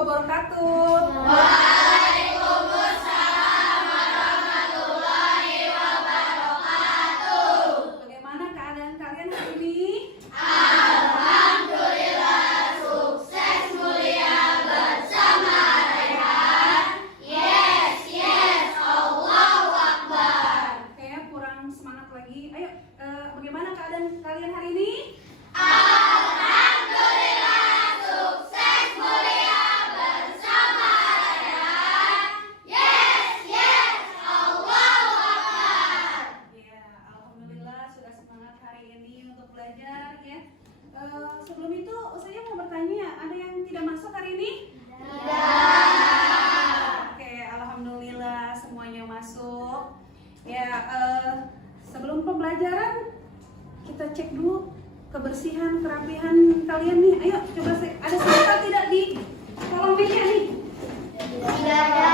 wabarakatuh. Waalaikumsalam warahmatullahi wabarakatuh. Bagaimana keadaan kalian hari ini? Alhamdulillah sukses mulia bersama Raihan. Yes, yes, Allahu Akbar. Kayaknya kurang semangat lagi. Ayo, bagaimana keadaan kalian hari ini? Alhamdulillah sukses mulia bersama Raihan. Yes, yes, Allahu Akbar. Ya, alhamdulillah sudah semangat hari ini untuk belajar ya. Sebelum itu saya mau bertanya, ada yang tidak masuk hari ini? Oke, alhamdulillah semuanya masuk. Ya, sebelum pembelajaran kita cek dulu kebersihan, kerapihan kalian nih. Ayo, coba ada siapa tidak di kolom meja nih? Tidak ada.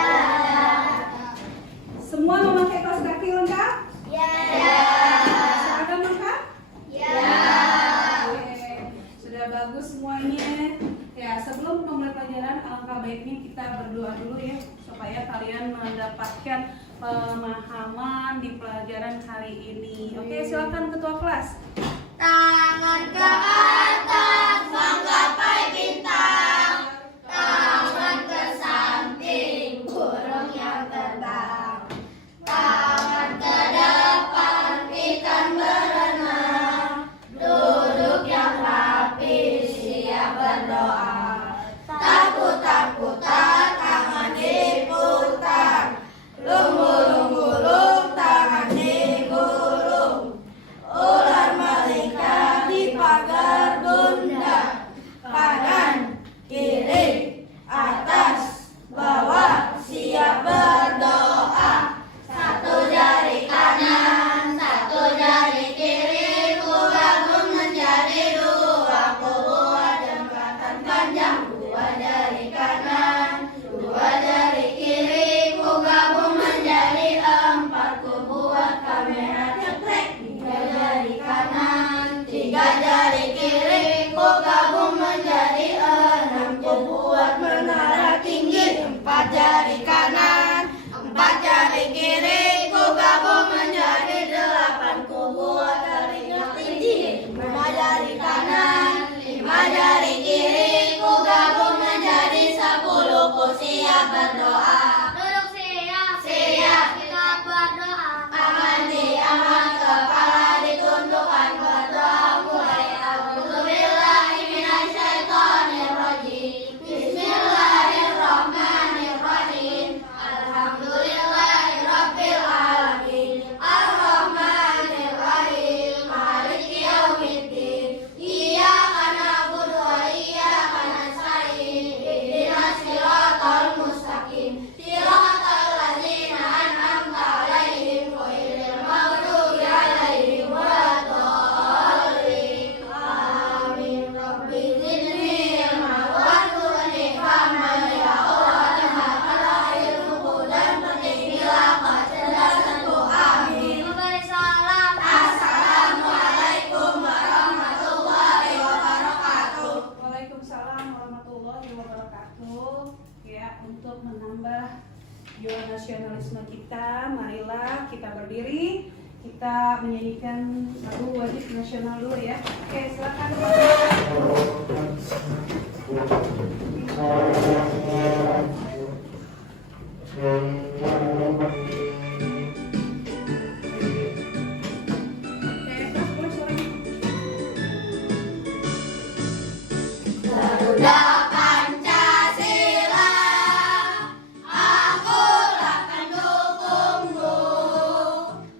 Semua memakai kaos kaki lengkap? Ya. Seragam lengkap? Ya. Oke, sudah bagus semuanya. Ya, sebelum memulai pelajaran, alangkah baiknya kita berdoa dulu ya, supaya kalian mendapatkan pemahaman di pelajaran hari ini. Oke, silakan ketua kelas. Tangan ke atas menggapai bintang, tangan ke samping burung yang terbang, tangan ke depan ikan berenang, duduk yang rapi siap berdoa, tak putar-putar tangan diputar, lungu-lungu tangan digulung. Ular melingkar di pagar bunda, kanan, kiri, atas, bawah, siap berdoa. Satu jari kanan, satu jari kiri, ku gabung menjadi dua, ku buat jembatan panjang. Dua jari kanan, dua jari kiri, ku gabung menjadi empat, ku buat kamera cekrek. Tiga jari kanan, tiga jari kiri, ku gabung menjadi enam, ku buat menara tinggi. Empat jari kanan, empat jari kiri, ku gabung menjadi delapan, ku buat telinga tinggi. Lima jari kanan, lima jari kiri, ku gabung menjadi 10, ku siap berdoa. Duduk siap, siap, kita berdoa. Tangan diangkat, kepala ditundukkan, berdoa mulai. A'udzubillahi minasyaitonirrajim. Bismillahirrahmanirrahim. Alhamdulillahirabbil alamin. Arrahmanirrahim. Maliki yaumiddin. Iyyaka na'budu wa iyyaka nasta'in. Ihdinas siratal mustaqim. Siratal ladzina an'amta 'alaihim ghairil maghdubi 'alaihim waladdallin. Amin. Rabbi zidni ilman warzuqni fahman ya Allah. Tamamlah ilmuku dan perbaikilah kecerdasanku. Amin. Memberi salam. Assalamualaikum warahmatullahi wabarakatuh. Waalaikumsalam warahmatullahi wabarakatuh. Ya, untuk menambah jiwa nasionalisme kita, marilah kita berdiri. Kita menyanyikan lagu wajib nasional dulu ya. Oke, silakan. Garuda Pancasila, akulah pendukungmu,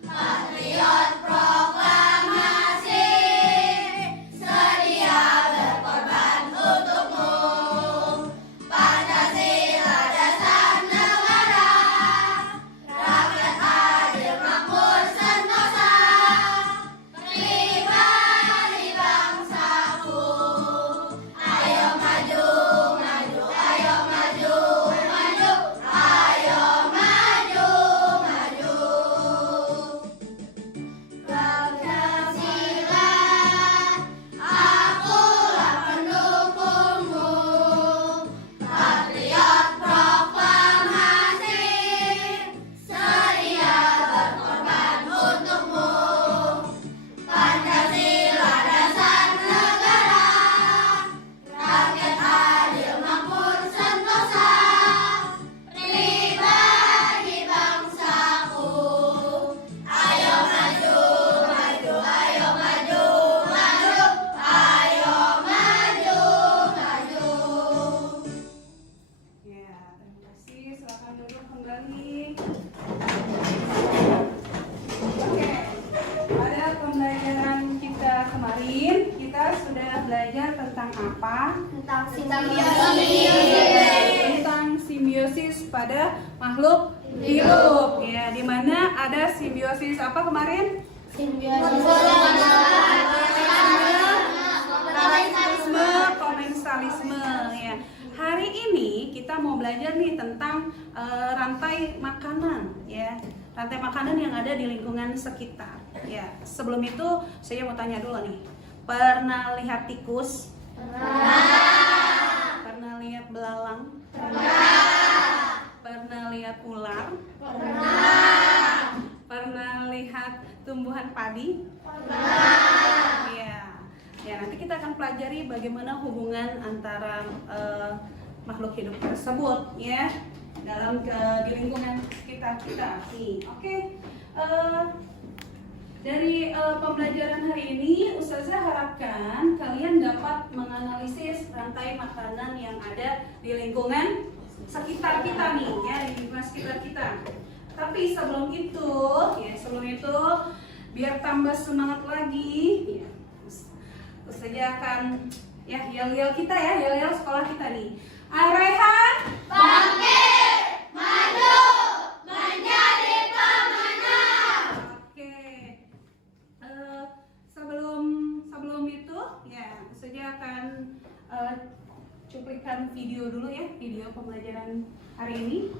patriot proklamasi, sedia berkorban untukmu. tentang simbiosis pada makhluk hidup. Ya, di mana ada simbiosis apa kemarin? Parasitisme, komensalisme. Ya. Hari ini kita mau belajar nih tentang rantai makanan, ya. Rantai makanan yang ada di lingkungan sekitar. Ya, sebelum itu saya mau tanya dulu nih. Pernah lihat tikus? Pernah lihat belalang? Pernah lihat ular? Pernah lihat tumbuhan padi? Ya. Ya, nanti kita akan pelajari bagaimana hubungan antara makhluk hidup tersebut, ya, dalam di lingkungan sekitar kita. Nih, oke. Dari pembelajaran hari ini, Ustazah harapkan kalian dapat menganalisis rantai makanan yang ada di lingkungan sekitar kita nih, ya, di lingkungan sekitar kita. Tapi sebelum itu, biar tambah semangat lagi, ya, Ustazah akan yel-yel kita ya, yel-yel sekolah kita nih. Rehan, Bangkit, maju, menjadi pemenang. Oke. Sebelum itu, ya, Ustazah akan cuplikan video dulu ya, video pembelajaran hari ini.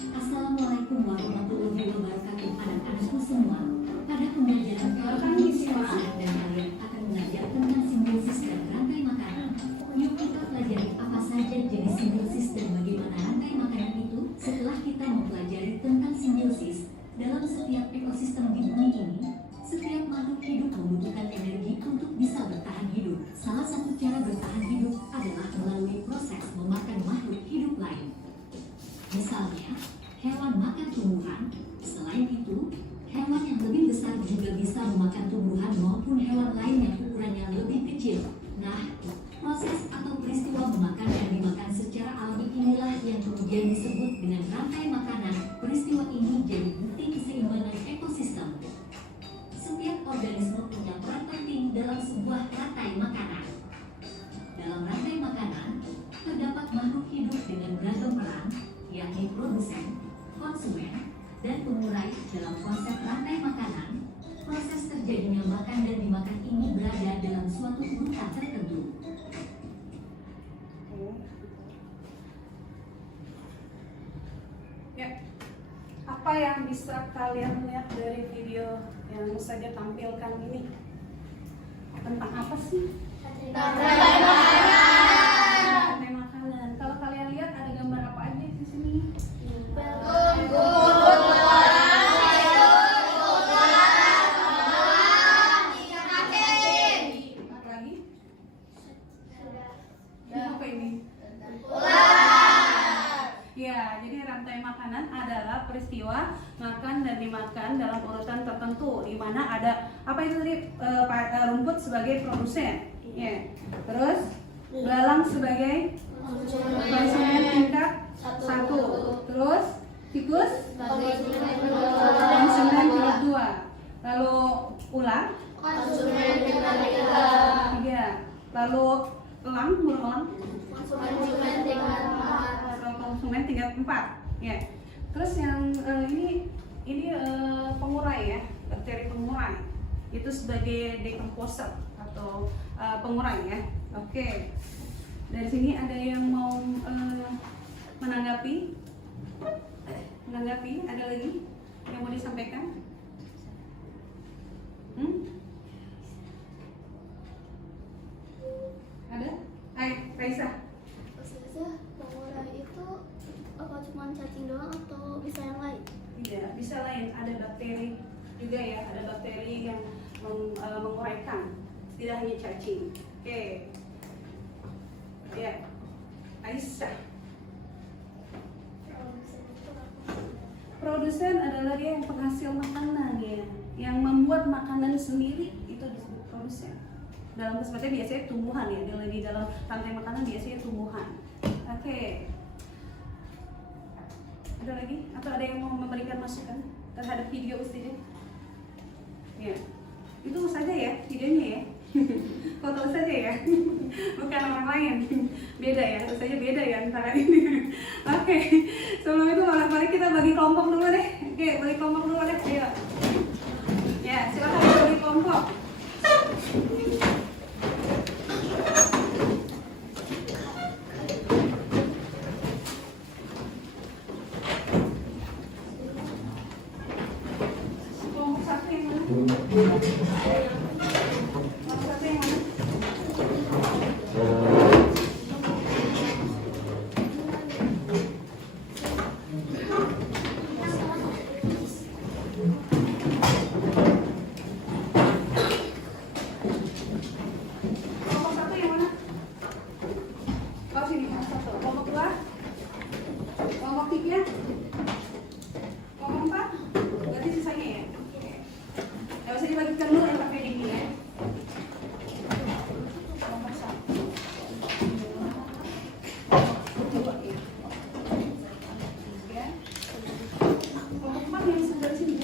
Assalamualaikum warahmatullahi wabarakatuh anak-anakku semua. Pada pembelajaran kali ini saya dan kalian akan belajar tentang simbiosis dan rantai makanan. Yuk kita pelajari apa saja jenis simbiosis dan bagaimana rantai makanan itu. Setelah kita mempelajari tentang simbiosis dalam setiap ekosistem di bumi ini, setiap makhluk hidup membutuhkan energi untuk bisa bertahan hidup. Salah satu cara bertahan hidup adalah melalui proses memakan makhluk hidup lain. Misalnya, hewan makan tumbuhan. Selain itu, hewan yang lebih besar juga bisa memakan tumbuhan maupun hewan lain yang ukurannya lebih kecil. Nah, proses atau peristiwa memakan dan dimakan secara alami inilah yang kemudian disebut dengan rantai makanan. Peristiwa ini jadi bukti keseimbangan ekosistem. Setiap organisme punya peran penting dalam sebuah rantai makanan. Dalam rantai makanan, terdapat makhluk hidup dengan beragam peran, yakni produsen, konsumen, dan pengurai. Dalam konsep rantai makanan, proses terjadinya makan dan dimakan ini berada dalam suatu urutan tertentu. Ya, apa yang bisa kalian lihat dari video yang Ustazah tampilkan ini? Tentang apa sih? Rantai makanan. Kalau kalian lihat ada gambar apa aja di sini? Apa lagi? Apa ini? Ya, jadi rantai makanan adalah peristiwa makan dan dimakan dalam urutan tertentu, di mana ada apa itu tadi, rumput sebagai produsen, ya. Terus belalang sebagai konsumen tingkat 1. Terus tikus konsumen tingkat 2. Lalu ular Konsumen tingkat 3. Lalu elang, burung elang konsumen tingkat 4. konsumen tingkat 4, ya. Terus yang ini pengurai ya, bakteri pengurai itu sebagai decomposer atau pengurai ya. Oke, dari sini ada yang mau menanggapi? Ada lagi yang mau disampaikan? Ada? Raisa. Ustazah, pengurai itu apa cuma cacing doang atau bisa yang lain? Tidak, bisa lain. Ada bakteri juga ya, ada bakteri yang menguraikan, tidak hanya cacing. Oke. Ya, Aisyah. Produsen adalah dia yang penghasil makanan ya, yang membuat makanan sendiri, itu disebut produsen. Dalam kesempatan biasanya tumbuhan ya, di dalam rantai makanan biasanya tumbuhan. Oke. Ada lagi? Atau ada yang mau memberikan masukan terhadap video Ustazah? Ya. Itu saja ya videonya ya. Foto saja ya. Bukan orang lain. Beda ya, saja beda ya antara ini. Oke. Sebelum itu mari kita bagi kelompok dulu deh. Oke, bagi kelompok dulu deh. Ayo. Ya, silakan bagi kelompok. Kelompok satu yang mana? Kelompok satu yang mana? Kelompok satu yang mana? Oh sini, satu. Kelompok dua? Kelompok tiga? Kelompok empat? Berarti sisanya ya? Oke. Ya bisa dibagikan dulu yang pakai ini ya. Kelompok satu. Dua ya. Tiga. Kelompok empat yang sebelah sini.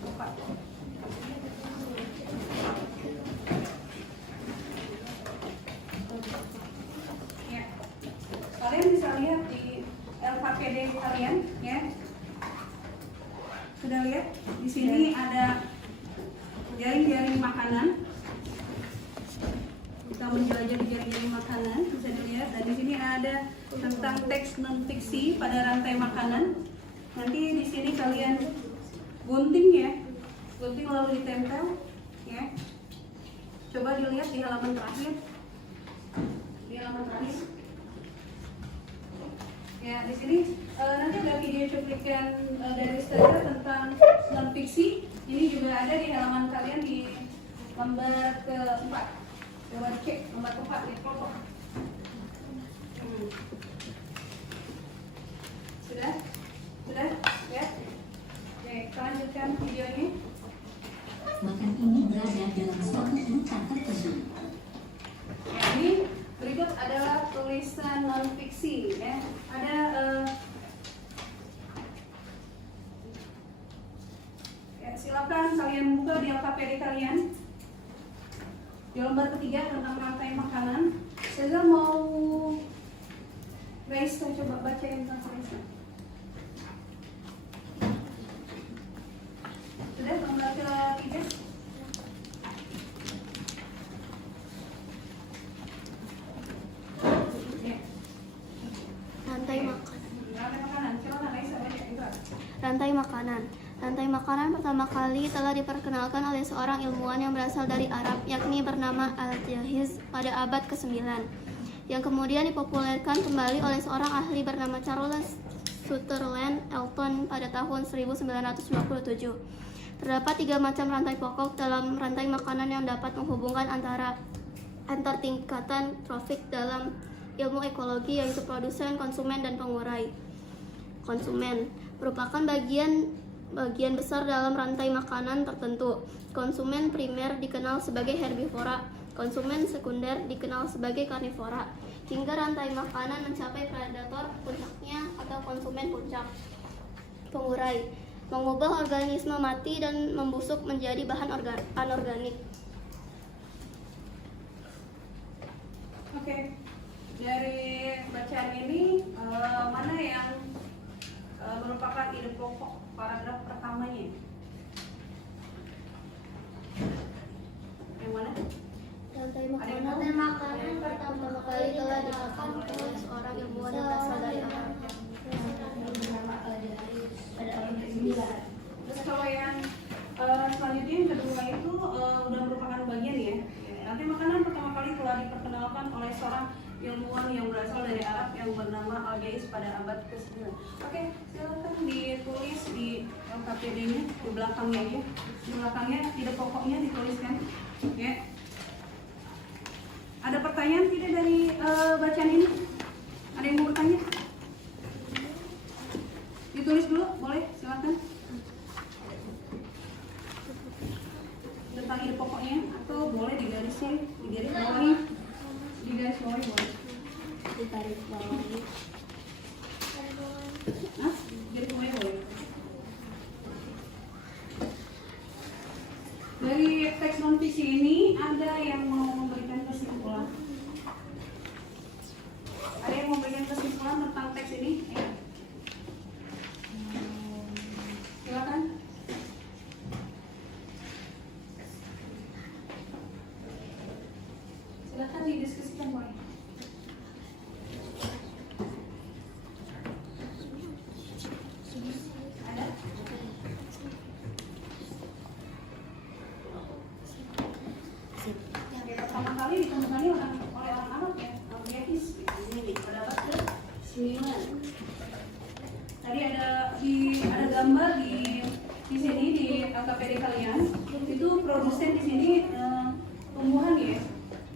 Empat. Ya. Kalian bisa lihat di LKPD kalian ya. Sudah lihat? Di sini ada jaring-jaring makanan. Kita menjelajah di jaring-jaring makanan, bisa dilihat. Dan di sini ada tentang teks non fiksi pada rantai makanan. Nanti di sini kalian gunting ya. Gunting lalu ditempel ya. Coba dilihat di halaman terakhir. Di halaman terakhir. Ya, di sini nanti ada video cuplikan dari Ustazah tentang non fiksi. Ini juga ada di halaman kalian di lembar keempat. Coba cek lembar keempat di kelompok. Sudah? Sudah? Ya? Oke, kita lanjutkan videonya. Makan ini berada dalam suatu urutan tertentu. Ya, ini berikut adalah tulisan non fiksi ya. Ada ya, silakan kalian buka di LKPD kalian. Di lembar ketiga tentang rantai makanan. Saya mau Raisa coba bacain tentang Raisa. Sudah lembar ketiga. Rantai makanan. Rantai makanan, silakan Raisa baca Indra. Rantai makanan. Rantai makanan pertama kali telah diperkenalkan oleh seorang ilmuwan yang berasal dari Arab, yakni bernama Al-Jahiz pada abad ke-9, yang kemudian dipopulerkan kembali oleh seorang ahli bernama Charles Sutherland Elton pada tahun 1927. Terdapat 3 macam rantai pokok dalam rantai makanan yang dapat menghubungkan antar tingkatan trofik dalam ilmu ekologi, yaitu produsen, konsumen, dan pengurai. Konsumen merupakan bagian besar dalam rantai makanan tertentu. Konsumen primer dikenal sebagai herbivora, konsumen sekunder dikenal sebagai karnivora, hingga rantai makanan mencapai predator puncaknya atau konsumen puncak. Pengurai mengubah organisme mati dan membusuk menjadi bahan anorganik. Oke, dari bacaan ini mana yang merupakan ide pokok paragraf pertamanya? Yang mana? Rantai makanan pertama kali telah dikatakan oleh seorang ilmuwan yang berasal dari Arab. Terus kalau yang selanjutnya yang kedua itu udah merupakan bagian ya. Rantai makanan pertama kali telah diperkenalkan oleh seorang ilmuwan yang berasal dari Arab yang bernama Al-Jaiz pada abad ke-9. Oke, silakan ditulis di LKPD-nya di belakangnya aja. Di belakangnya ide pokoknya dituliskan. Ya. Ada pertanyaan tidak dari bacaan ini? Ada yang mau bertanya? Ditulis dulu, boleh? Silakan. Tentang ide pokoknya atau boleh digarisin, digaris bawahi. Digaris bawahi boleh. Ditarik bawahi. Hah? Garis bawahi boleh. Dari teks non fiksi ini ada yang mau memberikan kesimpulan? Ada yang mau memberikan kesimpulan tentang teks ini? Ya. Silakan. Silakan didiskusikan, boleh. Ada? Oke, pertama kali ditemukannya oleh orang Arab ya, Al-Yahis pada abad ke-9. Tadi ada gambar di sini di LKPD kalian. Itu produsen di sini tumbuhan ya.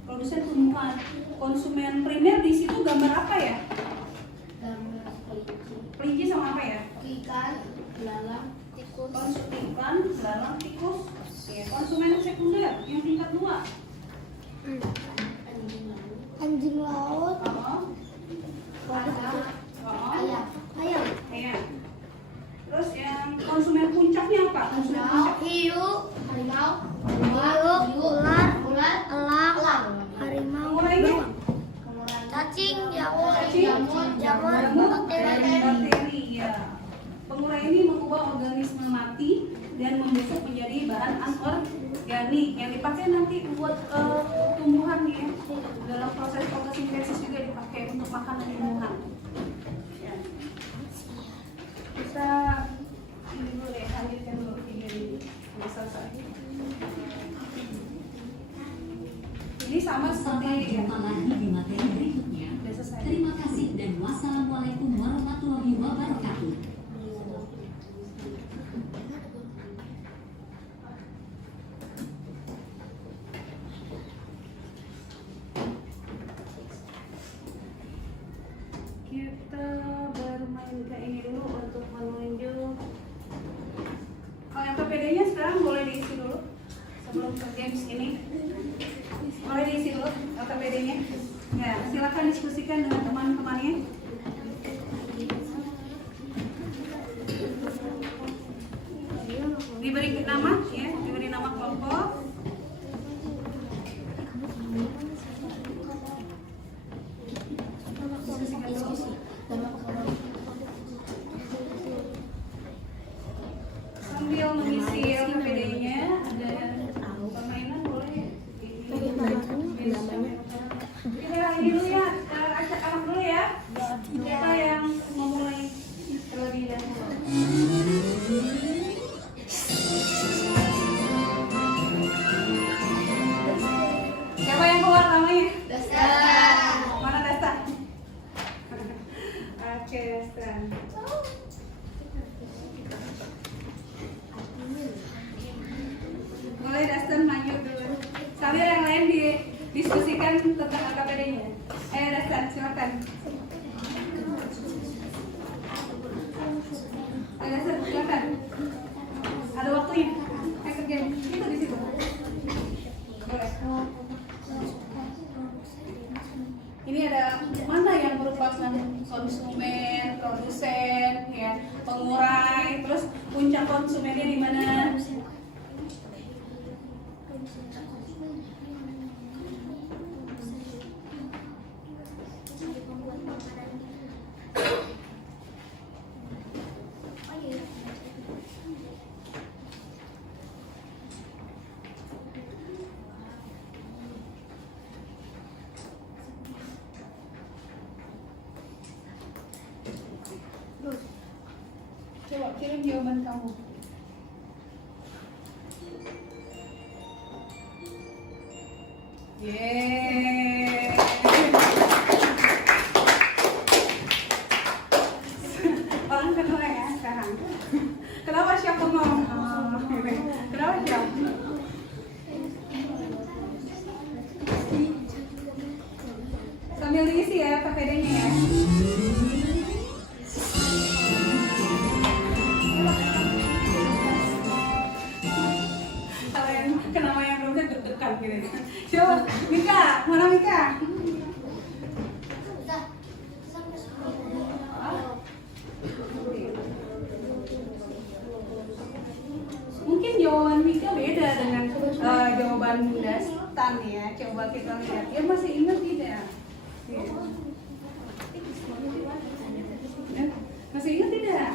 Produsen tumbuhan. Konsumen primer di situ gambar apa ya? Kelinci sama apa ya? Ikan, belalang, tikus. Ikan, belalang, tikus. Ya, konsumen sekunder yang tingkat 2. Anjing laut, ayam, Iya. Terus yang konsumen puncaknya apa? Konsumen puncak. hiu, harimau, ular, elang, harimau, Pengurainya? cacing, jamur, Bakteri. Ya. Pengurai ini mengubah organisme mati dan membusuk menjadi bahan anorganik yang dipakai nanti buat tumbuhan ya. Dalam proses fotosintesis juga dipakai untuk makanan tumbuhan. Ya. Bisa ini dulu deh, lanjutkan dulu video ini. Udah selesai. Ini sama Sampai seperti jumpa lagi di materi berikutnya. udah selesai. Terima kasih dan wassalamualaikum warahmatullahi wabarakatuh. Kita bermain ke ini dulu untuk menunjuk. Kalau yang PPD-nya sekarang boleh diisi dulu sebelum ke games ini. Boleh diisi dulu PPD-nya. Ya, silakan diskusikan dengan teman-temannya. Diberi nama, ya, diberi nama kelompok. Sambil mengisi PPD-nya, ada permainan boleh. Kita ini dulu ya, acak anak dulu ya. Siapa yang memulai terlebih dahulu? Siapa yang keluar namanya? Mana Dastan? Oke, Dastan. Boleh Dastan maju dulu. Sambil yang lain didiskusikan tentang LKPD-nya. Dastan, silakan. Dastan, silakan. Ada waktunya. Kerja itu di situ. Boleh. Ini ada mana yang merupakan konsumen, produsen, ya, pengurai, terus puncak konsumennya di mana? Coba kirim jawaban kamu. Yeay. Orang kedua ya sekarang. Kenapa siap ngomong? Kenapa siap? Sambil diisi ya PPD-nya ya. Kalau yang kenapa yang belum deg-degan gitu. Coba, Mika, mana Mika? Mungkin jawaban Mika beda dengan Bandung Dastan ya. Coba kita lihat. Ya masih ingat tidak? Ya. Masih ingat tidak?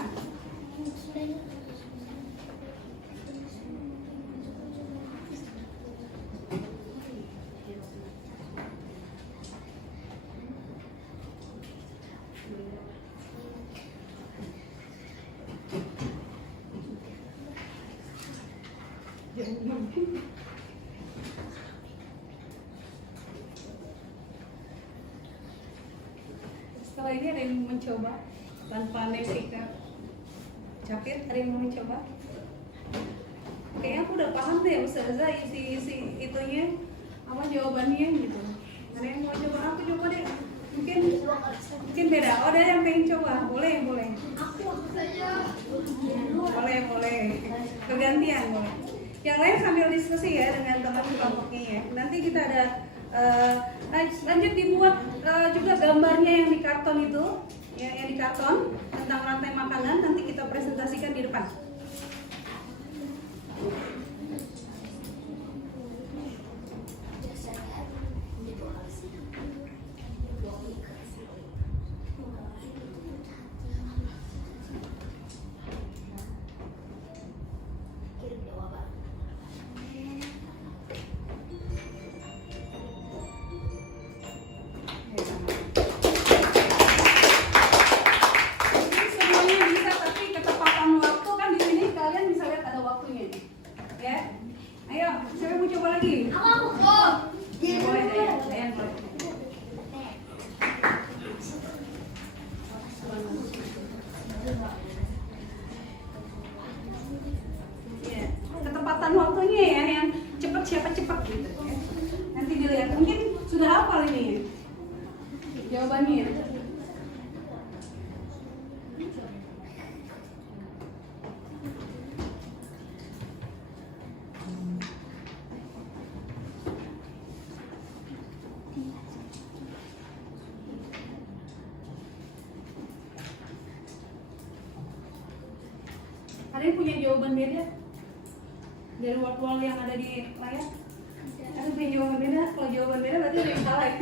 Setelah ini ada yang mau mencoba tanpa Nevika capit, ada yang mau mencoba? Kayaknya aku udah paham deh Ustazah isi itunya apa jawabannya gitu. Ada yang mau coba? Aku coba deh. Mungkin beda. Oh, ada yang pengen coba? Boleh. Aku saja. Boleh. Kegantian boleh. Yang lain sambil diskusi ya dengan teman kelompoknya ya. Nanti kita ada lanjut dibuat juga gambarnya yang di karton itu, ya, yang di karton tentang rantai makanan. Nanti kita presentasikan di depan. Semuanya bisa, tapi ketepatan waktu kan di sini kalian bisa lihat ada waktunya nih. Ya, ayo, siapa mau coba lagi? Aku. Oh. Boleh, Dayan boleh. Ya, ketepatan waktunya ya, yang cepat siapa cepat gitu. Ya. Nanti dilihat, mungkin sudah hafal ini jawabannya. Ada yang punya jawaban beda dari word-word yang ada di layar? Ada yang punya jawaban beda? Kalau jawaban beda berarti ada yang salah ya?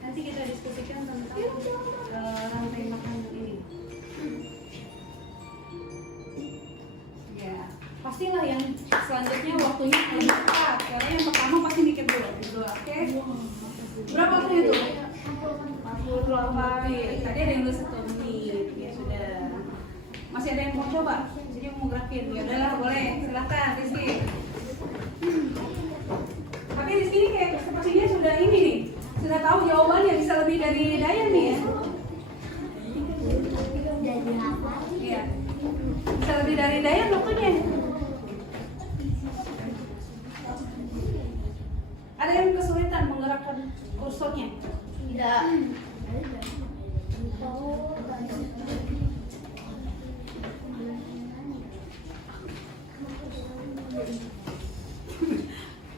Nanti kita diskusikan tentang rantai makanan ini. Ya, pastilah yang selanjutnya waktunya lebih cepat. Karena yang pertama pasti mikir dulu, oke? Berapa waktu itu? 48 menit. Tadi ada yang udah 1 menit. Ya sudah. Masih ada yang mau coba? Jadi mau gerakin. Ya udahlah, boleh. Silakan Rizky. Tapi di sini kayak sepertinya sudah ini nih. Sudah tahu jawabannya, bisa lebih dari Dayan nih ya. Iya. Bisa lebih dari Dayan waktunya. Ada yang kesulitan menggerakkan kursornya? Tidak.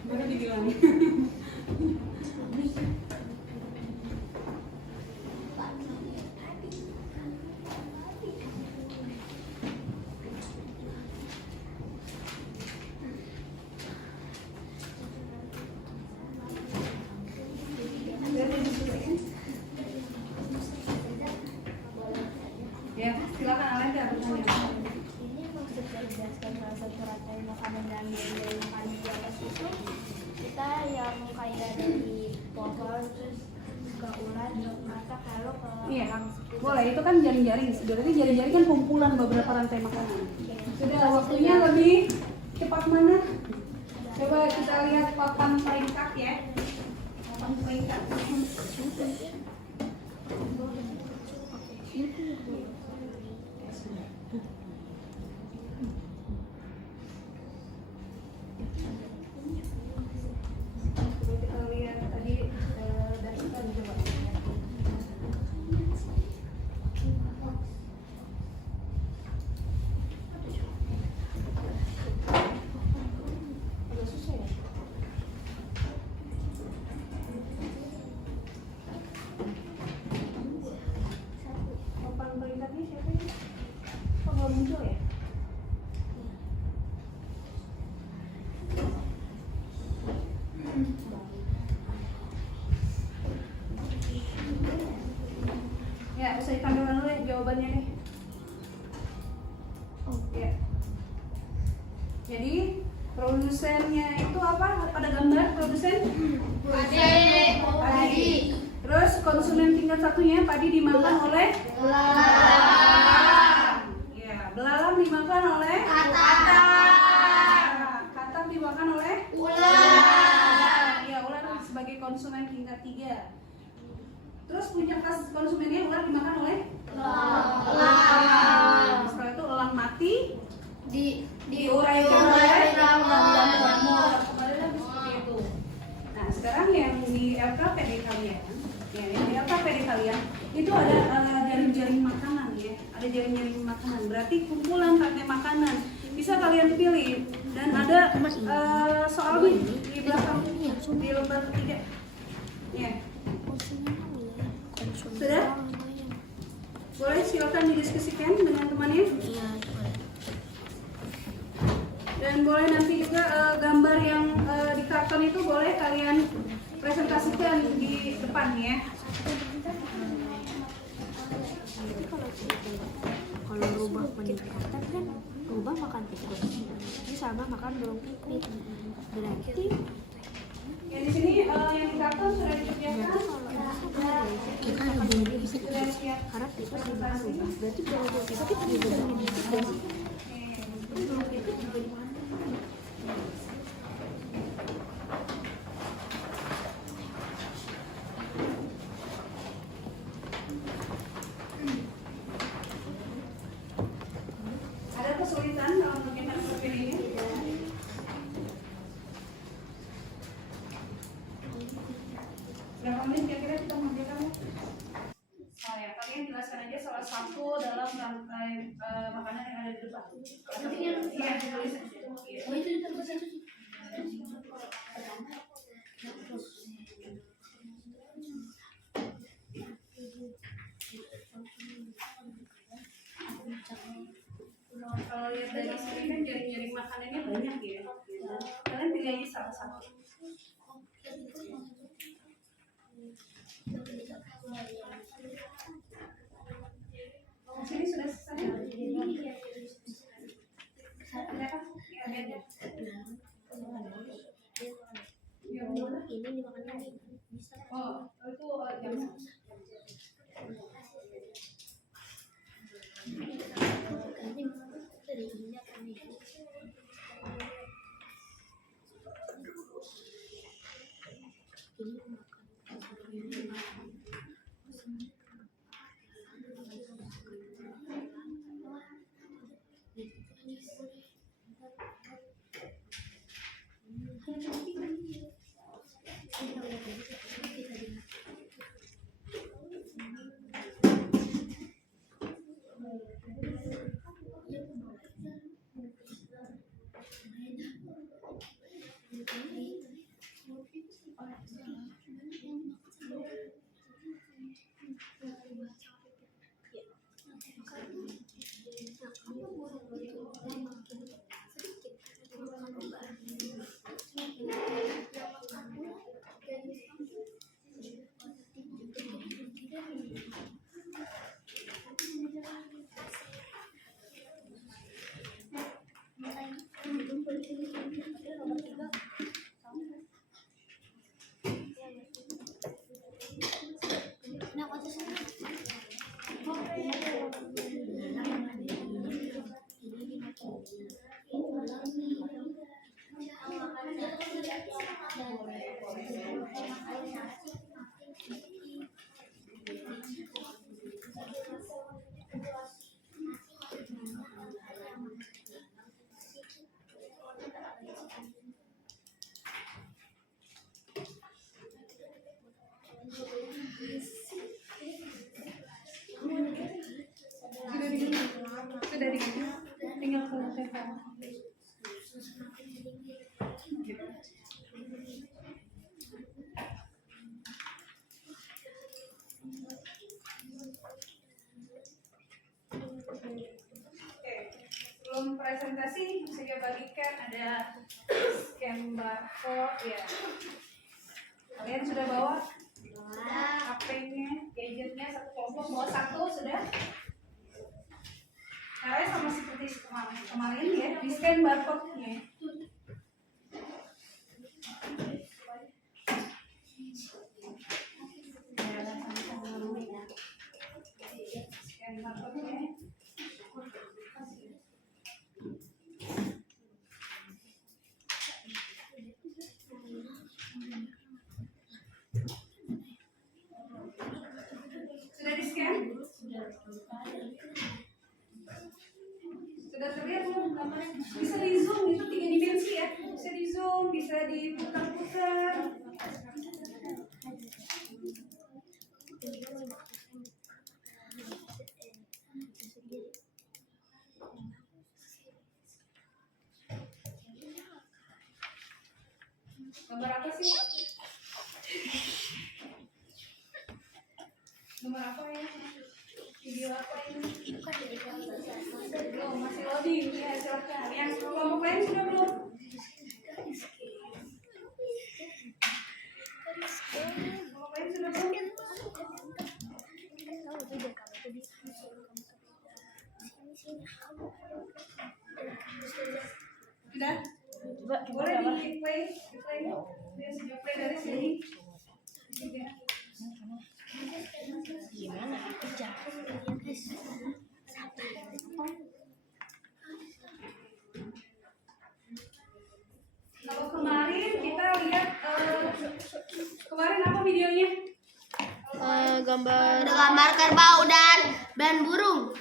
Baru dibilang. Ya, silakan Alenda bertanya. Ini maksud dari jelaskan salah satu rantai makanan dan dari makanan di atas itu kita yang kayak dari pohon terus ke ulat mata kalau ke Iya, boleh. Itu kan jaring-jaring. Sebenarnya jaring-jaring kan kumpulan beberapa rantai makanan. Sudah waktunya lebih cepat mana? Coba kita lihat papan peringkat ya. Papan peringkat. Kita lihat tadi daftar coba. Agak susah ya. Papan peringkat Jadi produsennya itu apa? Pada gambar produsen? Padi. Terus konsumen tingkat satunya padi dimakan oleh belalang. Ya, belalang dimakan oleh katak dimakan oleh ular. Ya, ular sebagai konsumen tingkat 3. Terus puncak konsumennya ular dimakan oleh elang. Setelah itu elang mati diuraikan oleh jamur. Kembali lagi seperti itu. Nah, sekarang yang di LKPD kalian, ya, yang di LKPD kalian itu ada jaring-jaring makanan ya. Ada jaring-jaring makanan. Berarti kumpulan rantai makanan. Bisa kalian pilih dan ada soal di belakang di lembar ketiga. Ya. Sudah? Boleh silakan didiskusikan dengan temannya. Dan boleh nanti juga gambar yang di karton itu boleh kalian presentasikan di depan ya. Kalau rubah peningkatan kan rubah makan tikus, ini sama makan burung pipit. Berarti Ya di sini yang di karton sudah disediakan. kita ada burung pipit Sudah siap. harap tikus dimakan rubah. Berarti burung pipit juga makan tikus. Burung pipit juga dimakan. Ada kesulitan kalau mengerjakan profil ini? Berapa menit kira-kira kita mengerjakannya? Oh ya, kalian jelaskan aja salah satu dalam rantai makanan yang ada di depan. Iya, tulis aja. Iya. Kalau lihat dari sini kan jaring-jaring makanannya banyak ya. Kalian pilih aja salah satu. Di sini sudah selesai. Ada kan? Ada. Yang mana? Ini dimakan ini. Oh, itu jangan. Dari ini akan Sudah dikirim, tinggal ke tempel. Sebelum presentasi saya bagikan ada scan barcode ya. Kalian sudah bawa HP-nya, gadgetnya satu kelompok bawa satu sudah? Caranya sama seperti kemarin ya, di scan barcode-nya. Scan barcode-nya. Sudah di scan? Sudah terlihat belum gambarnya? Bisa di zoom, itu 3 dimensi ya. Bisa di zoom, bisa diputar-putar. Gambar apa sih? Nomor apa ya? Video apa ini? Belum, masih loading. Ya, silakan. Yang kelompok lain sudah belum? Kelompok lain sudah belum? Sudah? Boleh di play dari sini. Gimana kerja? Kalau kemarin kita lihat kemarin apa videonya? Gambar Ada gambar kerbau dan burung.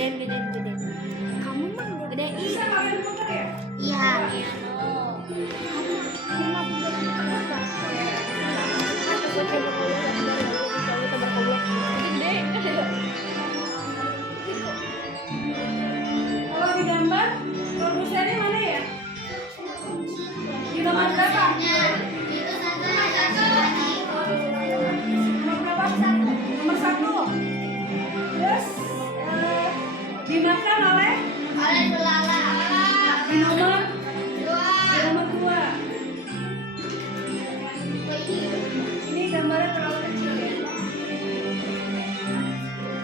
Kita lihat gede. Kamu mah gedein. bisa kalian putar ya? Iya. Kalau di gambar produsernya mana ya? Di nomor berapa? Itu satu. Nomor berapa? Nomor 1. Terus dimakan oleh Oleh belala. di nomor 2. Ini gambarnya terlalu kecil ya.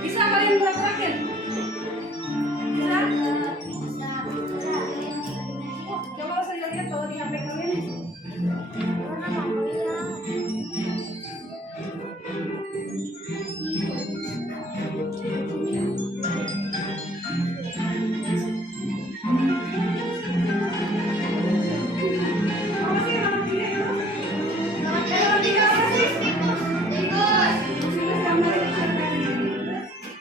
Bisa kalian gerak-gerakin? Bisa? Oh, coba saya lihat kalau di HP kalian. Apa sih nomor 3 itu? Nomor 3 apa sih? Sini gambarnya bisa.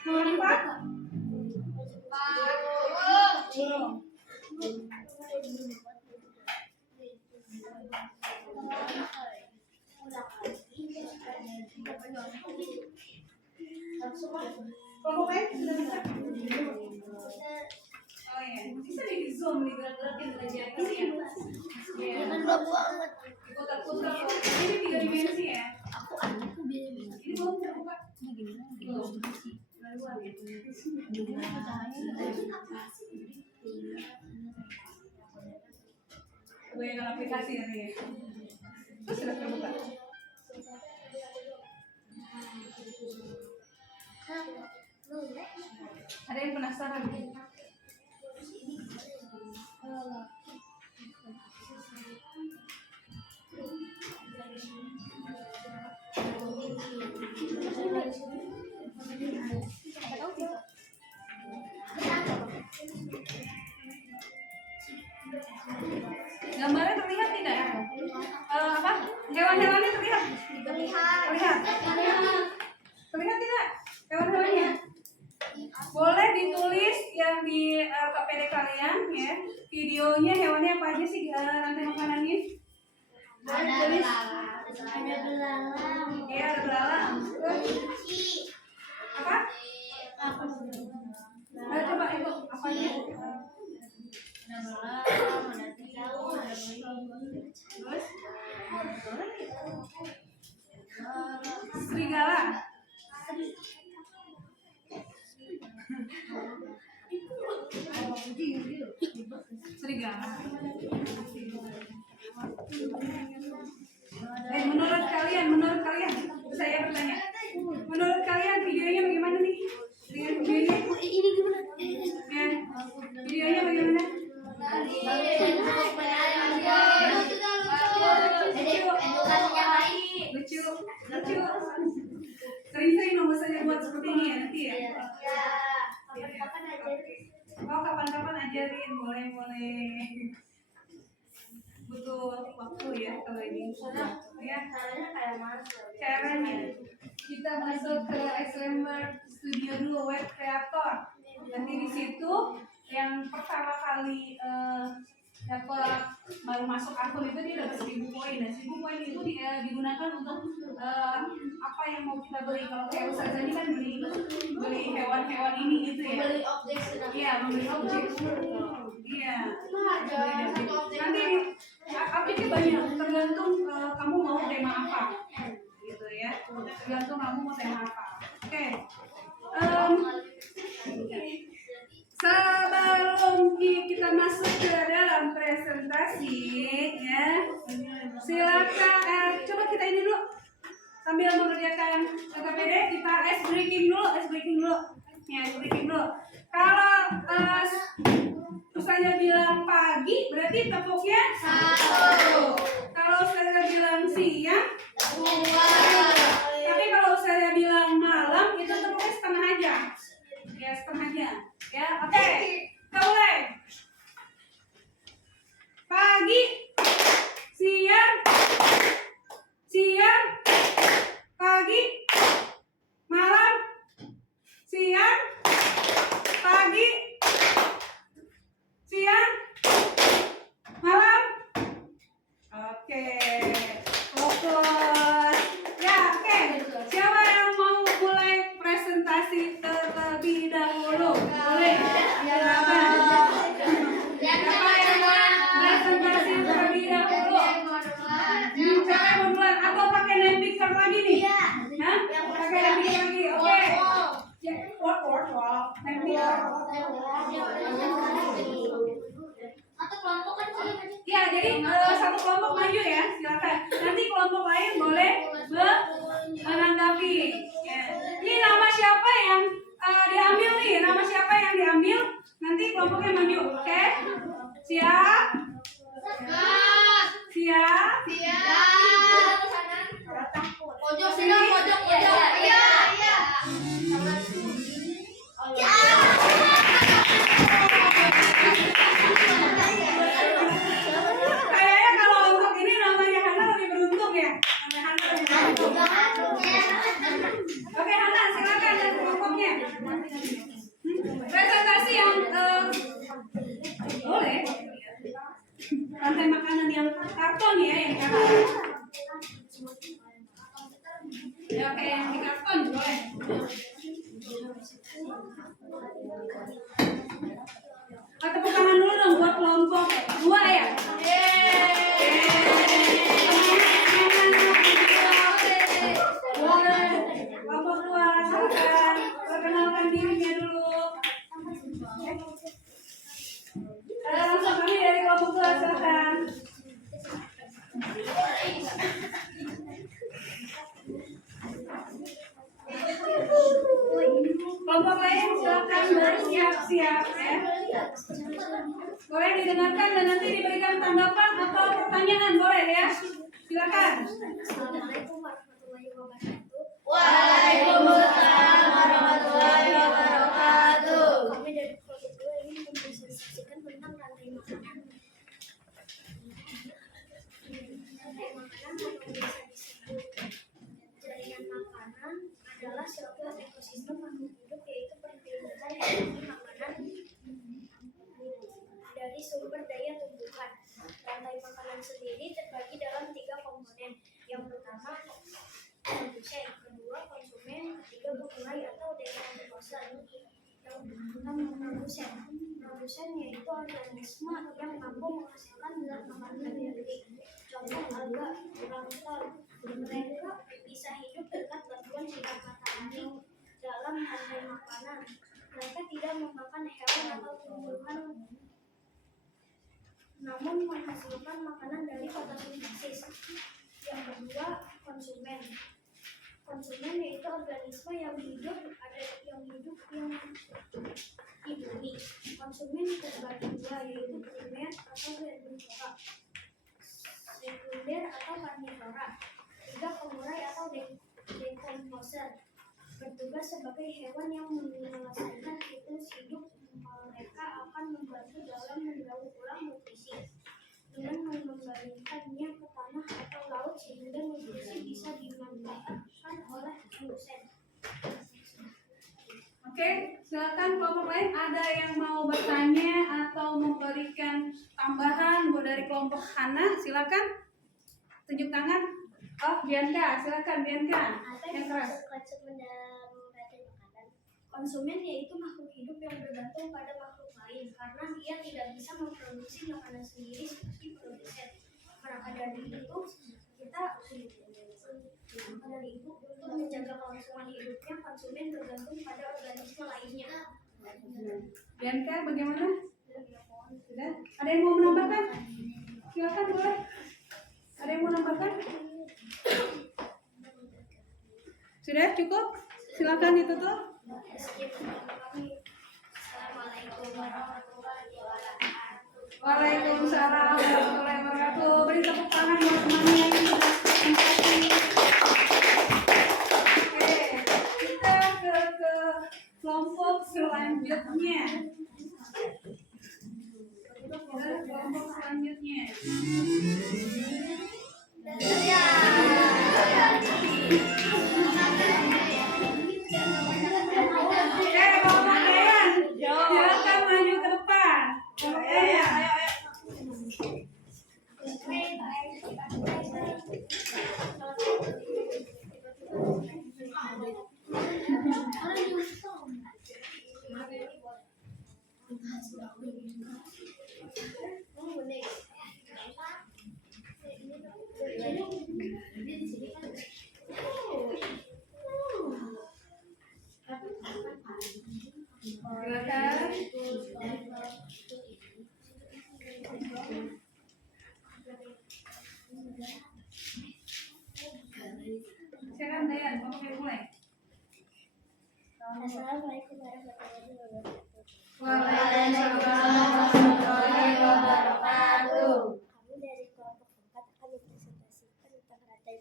Nomor 4. Burung. Kelompok lain sudah bisa? Oh iya, bisa di zoom, digerak-gerakin belajarnya ya. Iya. Diputar-putar. Ini 3 dimensi ya. Ini belum terbuka. Belum. Laluan ya. Kebanyakan aplikasi ya. Terus sudah terbuka. Ada yang penasaran? Gambarnya terlihat tidak? Apa? Hewan-hewannya terlihat? Terlihat. Terlihat tidak? Hewan-hewannya? Boleh ditulis yang di KPD kalian ya. Videonya hewannya apa aja sih rantai makanannya? Boleh tulis. Ada belalang. Iya, ada belalang. Kunci. Apa? Coba itu apa aja? Ada belalang, ada tikus, ada Terus? Serigala. Serigala. Menurut kalian, saya bertanya, saja buat seperti ini ya nanti ya. Kapan-kapan ajarin. Oh kapan-kapan ajarin, boleh. Butuh waktu ya kalau ini. Ya. Caranya kayak mana? Caranya kita masuk ke Xlember Studio dulu, web creator. Nanti di situ yang pertama kali dapat baru masuk akun itu dia dapat 1000 poin. Nah 1000 poin itu dia digunakan untuk apa yang mau kita beli. Kalau kayak Ustazah ini kan beli hewan-hewan ini gitu ya. Beli objek senang. Iya, membeli objek. Iya. Nanti objeknya banyak, tergantung kamu mau tema apa, gitu ya. Tergantung kamu mau tema apa. Oke. Sebelum kita masuk ke dalam presentasi, ya, silakan. Coba kita ini dulu sambil mengerjakan KPD, kita ice breaking dulu. Ya, ice breaking dulu. Kalau saya bilang pagi, berarti tepuknya 1. Kalau saya bilang siang, 2. Tapi kalau saya bilang malam, itu tepuknya setengah aja. Ya, setengah aja. Ya, oke. Kita mulai. Pagi, siang, pagi, malam, siang, pagi, siang, malam. Oke, fokus. Ya, oke. Siapa yang mau mulai presentasi terlebih dahulu? Boleh. Silakan. Siapa yang mau presentasi terlebih dahulu? Siapa yang mau duluan? Atau pakai name picture lagi nih? Hah? Pakai name picture lagi. Oke. Wow. Name picture. Atau kelompok kan sih. Ya, jadi satu kelompok maju ya, silakan. Nanti kelompok lain boleh menanggapi. Ya. Ini nama siapa yang diambil nih? Nama siapa yang diambil? Nanti kelompoknya maju, oke? Siap? Siap? Pojok sini, pojok. Iya. Kayaknya kalau untuk ini namanya Hana lebih beruntung ya. Namanya Hana lebih beruntung. Oke Hana, silakan dan kelompoknya. Presentasi yang boleh. Rantai makanan yang karton ya, yang karton. Ya, oke, yang di karton boleh. Tepuk tangan dulu dong buat kelompok 2 ya. Boleh. Kelompok 2, silakan perkenalkan dirinya dulu. Langsung kami dari kelompok 2, silakan. Kelompok lain silakan bersiap-siap ya. Boleh didengarkan dan nanti diberikan tanggapan atau pertanyaan, boleh ya. Silakan. Assalamualaikum warahmatullahi wabarakatuh. Waalaikumsalam warahmatullahi wabarakatuh. Kami dari kelompok 2 ingin mempresentasikan tentang rantai makanan. Rantai makanan atau biasa disebut jaringan makanan adalah suatu ekosistem makhluk hidup, yaitu perpindahan energi makanan dari sumber daya tumbuhan. Rantai makanan sendiri terbagi dalam 3 komponen. Yang pertama, produsen, kedua konsumen, ketiga pengurai atau decomposer. Yang pertama, produsen yaitu organisme yang mampu menghasilkan zat makanan sendiri. Contoh alga, plankton. Mereka bisa hidup berkat bantuan sinar matahari dalam rantai makanan. Mereka tidak memakan hewan atau tumbuhan, namun menghasilkan makanan dari fotosintesis. Yang kedua, konsumen. Konsumen yaitu organisme yang hidup di bumi. Konsumen terbagi 2, yaitu primer atau herbivora, sekunder atau karnivora. 3, pengurai atau decomposer, bertugas sebagai hewan yang menyelesaikan siklus hidup, mereka akan membantu dalam mendaur ulang nutrisi dengan mengembalikannya ke tanah atau laut sehingga nutrisi bisa dimanfaatkan oleh produsen. Oke, silakan kelompok lain ada yang mau bertanya atau memberikan tambahan buat dari kelompok Hana, silakan tunjuk tangan. Oh, Bianca, silakan Bianca. Apa Yang yang keras. dimaksud konsumen dalam rantai makanan? Konsumen yaitu makhluk hidup yang bergantung pada makhluk lain karena ia tidak bisa memproduksi makanan sendiri seperti produsen. Maka dari itu untuk menjaga kelangsungan hidupnya, konsumen bergantung pada organisme lainnya. Bianca, bagaimana? Sudah? Ada yang mau menambahkan? Silakan boleh. Ada yang mau menambahkan? Sudah cukup? Silakan ditutup. Assalamualaikum warahmatullahi wabarakatuh. Waalaikumsalam warahmatullahi wabarakatuh. Beri tepuk tangan buat temannya yang sudah empati. Oke, kita ke kelompok selanjutnya. Kelompok selanjutnya. Kelompok Dean, silakan maju ke depan. Silakan Dayan, kamu yang mulai. Assalamualaikum warahmatullahi wabarakatuh. Waalaikumsalam warahmatullahi wabarakatuh. Kami dari kelompok 4 akan mempresentasikan tentang rantai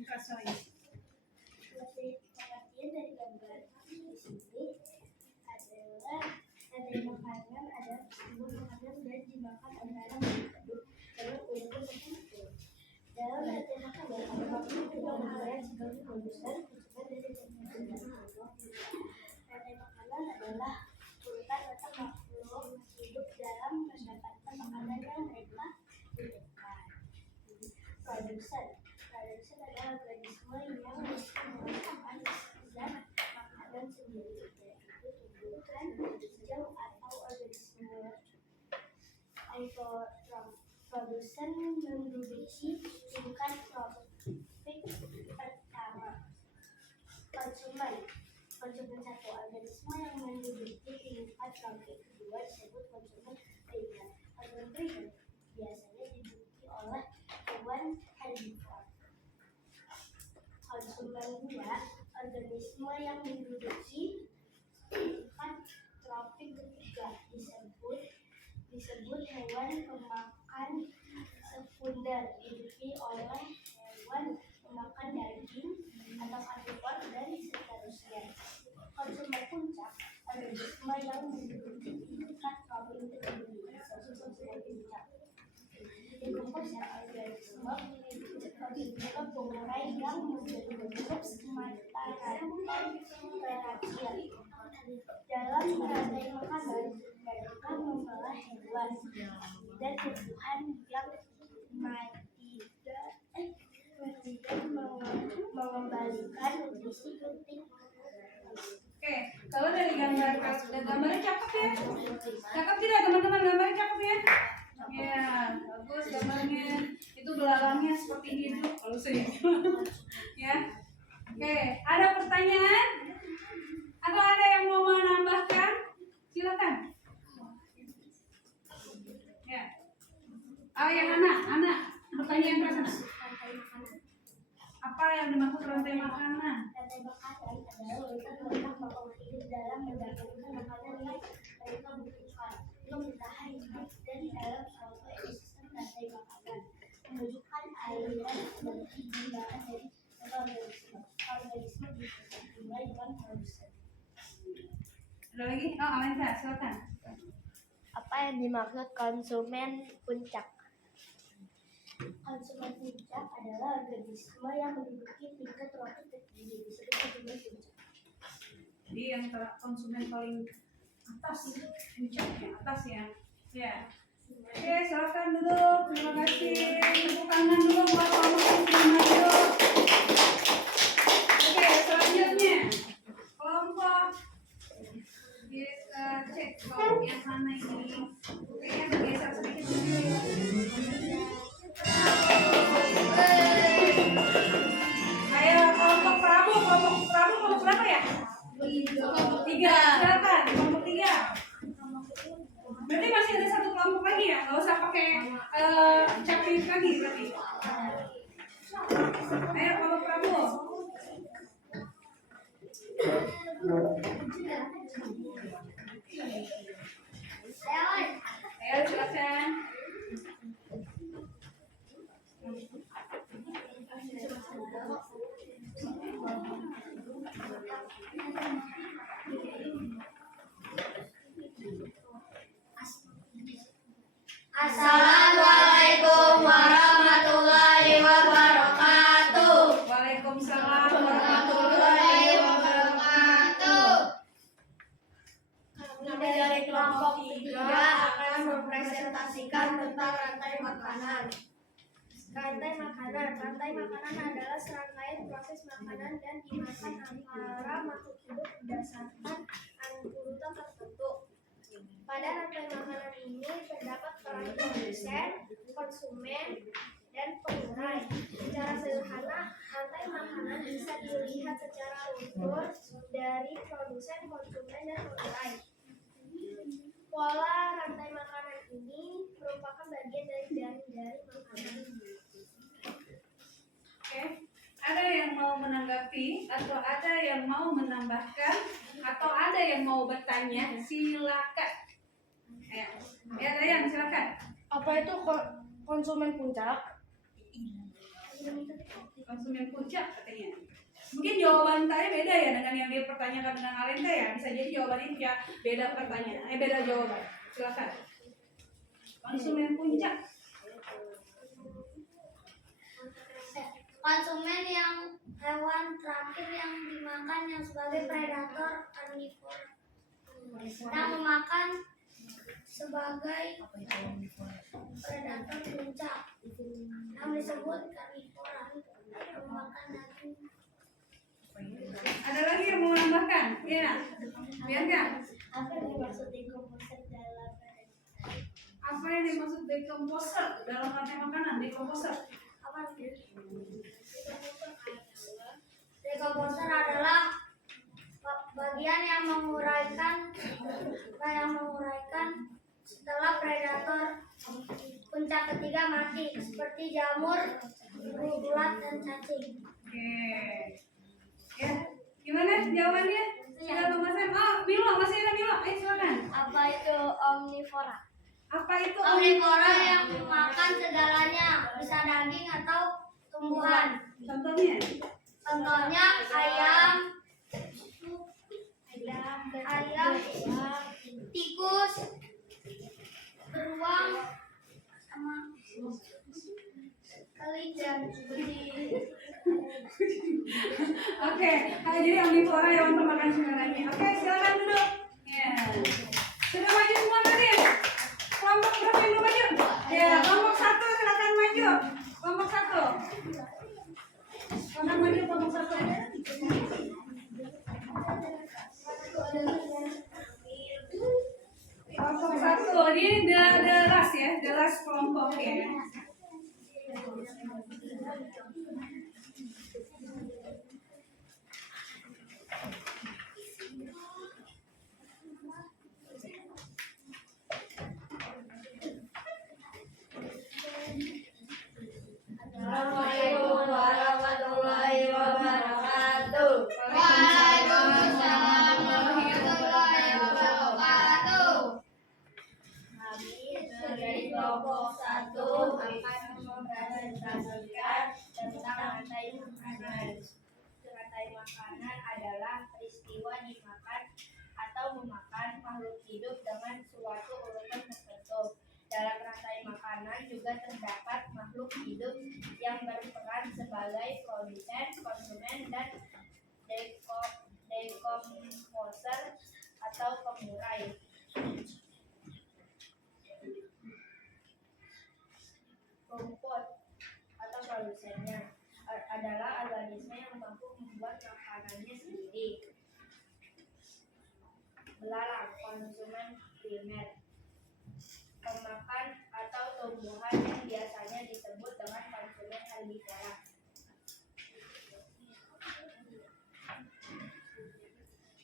makanan. Pengertian dari gambar di sini adalah rantai makanan adalah sebuah makanan dan dimakan antara makhluk hidup dalam urutan tertentu. Dalam rantai makanan ada makhluk hidup yang sebagai produsen, konsumen, dan distributor. Rantai makanan adalah urutan letak makhluk hidup dalam mendapatkan makanan yang mereka butuhkan. Produsen adalah organisme yang bisa menghasilkan zat makanan sendiri, yaitu tumbuhan, hijau, atau organisme luar. Produsen menduduki tingkat tropik pertama. Konsumen satu organisme yang menduduki tingkat tropik kedua disebut konsumen primer. Konsumen primer biasanya diduduki oleh hewan herbivor. Konsumen dua organisme yang menduduki tingkat tropik ketiga disebut hewan pemakan sekunder, diduduki oleh hewan pemakan daging atau karnivor, dan seterusnya. Konsumen puncak organisme yang menduduki tingkat tropik tertinggi disebut konsumen puncak. Dekomposer organisme pengurai yang membentuk mata rantai terakhir. Dalam rantai makanan, mereka membelah hewan dan tumbuhan yang mati dan mengembalikan nutrisi penting. Oke, kalau dari gambarnya cakep ya? Cakep tidak teman-teman, gambarnya cakep ya? Ya, bagus gambarnya. Itu belalangnya seperti hidup kalau saya bilang. Ya. Oke, ada pertanyaan? Atau ada yang mau menambahkan? Silakan. Ya. Yang anak, pertanyaan ke sana. Apa yang dimaksud rantai makanan? Rantai makanan adalah letak makhluk hidup dalam mendapatkan makanan yang mereka butuhkan untuk bertahan hidup, dan dalam suatu ekosistem rantai makanan menunjukkan aliran energi di mana dari organisme di dimulai dengan produsen. Ada lagi? Oh, Alenta, silakan. Apa yang dimaksud konsumen puncak? Konsumen puncak adalah organisme yang menduduki tingkat profit tertinggi, disebut konsumen puncak. Jadi yang konsumen paling atas, puncaknya atas ya. Ya. Oke, silakan duduk. Terima kasih. Tepuk tangan dulu buat kelompok yang sudah maju. Oke, selanjutnya kelompok kita cek kelompok yang mana ini. Kayaknya bergeser sedikit dulu. Ayo kelompok Prabu kelompok berapa ya? Kelompok 3. Silakan kelompok 3. Berarti masih ada satu kelompok lagi ya? Nggak usah pakai capit lagi berarti. Ayo kelompok Prabu. Ayo silakan. Assalamualaikum warahmatullahi wabarakatuh. Waalaikumsalam warahmatullahi wabarakatuh. Kami dari kelompok 3 akan mempresentasikan tentang rantai makanan. Rantai makanan adalah serangkaian proses makanan dan dimakan antara makhluk hidup berdasarkan urutan tertentu. Pada rantai makanan ini terdapat peran produsen, konsumen, dan pengurai. Secara sederhana, rantai makanan bisa dilihat secara utuh dari produsen, konsumen, dan pengurai. Pola rantai makanan ini merupakan bagian dari jaring-jaring makanan. Oke. Ada yang mau menanggapi atau ada yang mau menambahkan atau ada yang mau bertanya? Silakan. Ya, Dayan, silakan. Apa itu konsumen puncak? Konsumen puncak katanya. Mungkin jawaban tadi beda ya dengan yang dia pertanyakan dengan Alenta ya. Bisa jadi jawabannya ya beda pertanyaan. Beda jawaban. Silakan. Konsumen puncak. Konsumen yang hewan terakhir yang dimakan yang sebagai predator karnivora yang memakan sebagai predator puncak yang disebut karnivora yang memakan daging. Ada lagi yang mau menambahkan? Iya. Biarkan. Apa yang dimaksud decomposer dalam Apa yang dimaksud decomposer dalam rantai makanan? Decomposer. apa itu? Decomposer adalah bagian yang menguraikan setelah predator puncak ketiga mati seperti jamur, ulat dan cacing. Oke. Ya. Gimana jawabannya? Sudah pembahasan. Oh, Milo, masih ada Milo. Ayo silakan. Apa itu omnivora? Apa itu Omnivora yang makan segalanya, bisa daging atau tumbuhan. Contohnya? Contohnya ayam, tikus, beruang, sama kelinci. Oke, jadi omnivora yang pemakan segalanya. Oke, silakan duduk. Ya. Sudah maju semua tadi? Kelompok berapa yang udah maju? Ya, kelompok 1 silakan maju. Kelompok 1. Silakan maju kelompok 1. Kelompok 1. Ini the last ya, the last kelompok ya. hidup dengan suatu urutan tertentu. Dalam rantai makanan juga terdapat makhluk hidup yang berperan sebagai produsen, konsumen, dan dekomposer atau pengurai. Rumput atau produsennya adalah organisme yang mampu membuat makanannya sendiri. Belalang, konsumen primer, pemakan atau tumbuhan yang biasanya disebut dengan konsumen herbivora.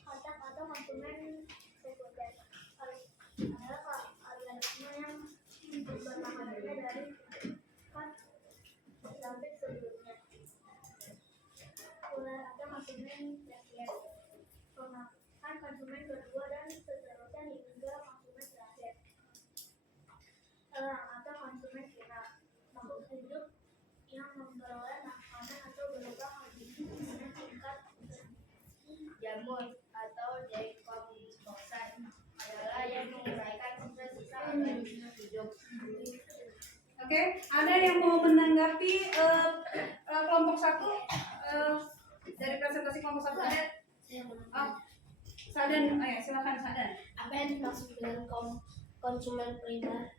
Kata-kata konsumen sekunder adalah organisme yang berbahan makanannya dari ikan sampai sebelumnya. Ular atau konsumen tersier, pemakan konsumen kedua dan seterusnya hingga konsumen terakhir. Elang atau konsumen final, makhluk hidup yang memperoleh makanan atau berupa habitatnya tingkat. Jamur atau dekomposer adalah yang menguraikan sisa-sisa organisme hidup. Oke, ada yang mau menanggapi kelompok 1 dari presentasi kelompok 1 ada? Sadan, ya silakan Sadan. Apa yang dimaksud dengan konsumen primer?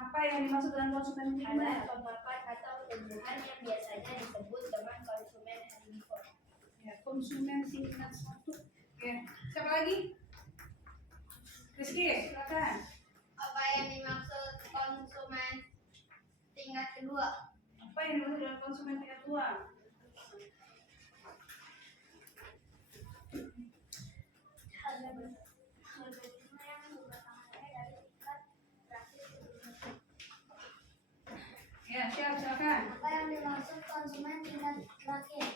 Apa yang dimaksud dengan konsumen primer? Adalah pemakan atau tumbuhan yang biasanya disebut dengan konsumen herbivora. Ya, konsumen tingkat 1. Oke, siapa lagi? Rizky, silakan. Apa yang dimaksud konsumen tingkat kedua? Apa yang dimaksud dengan konsumen tingkat 2? Organisme yang berbahan dari tingkat terakhir sebelumnya. Ya, silakan. Apa yang dimaksud konsumen tingkat terakhir?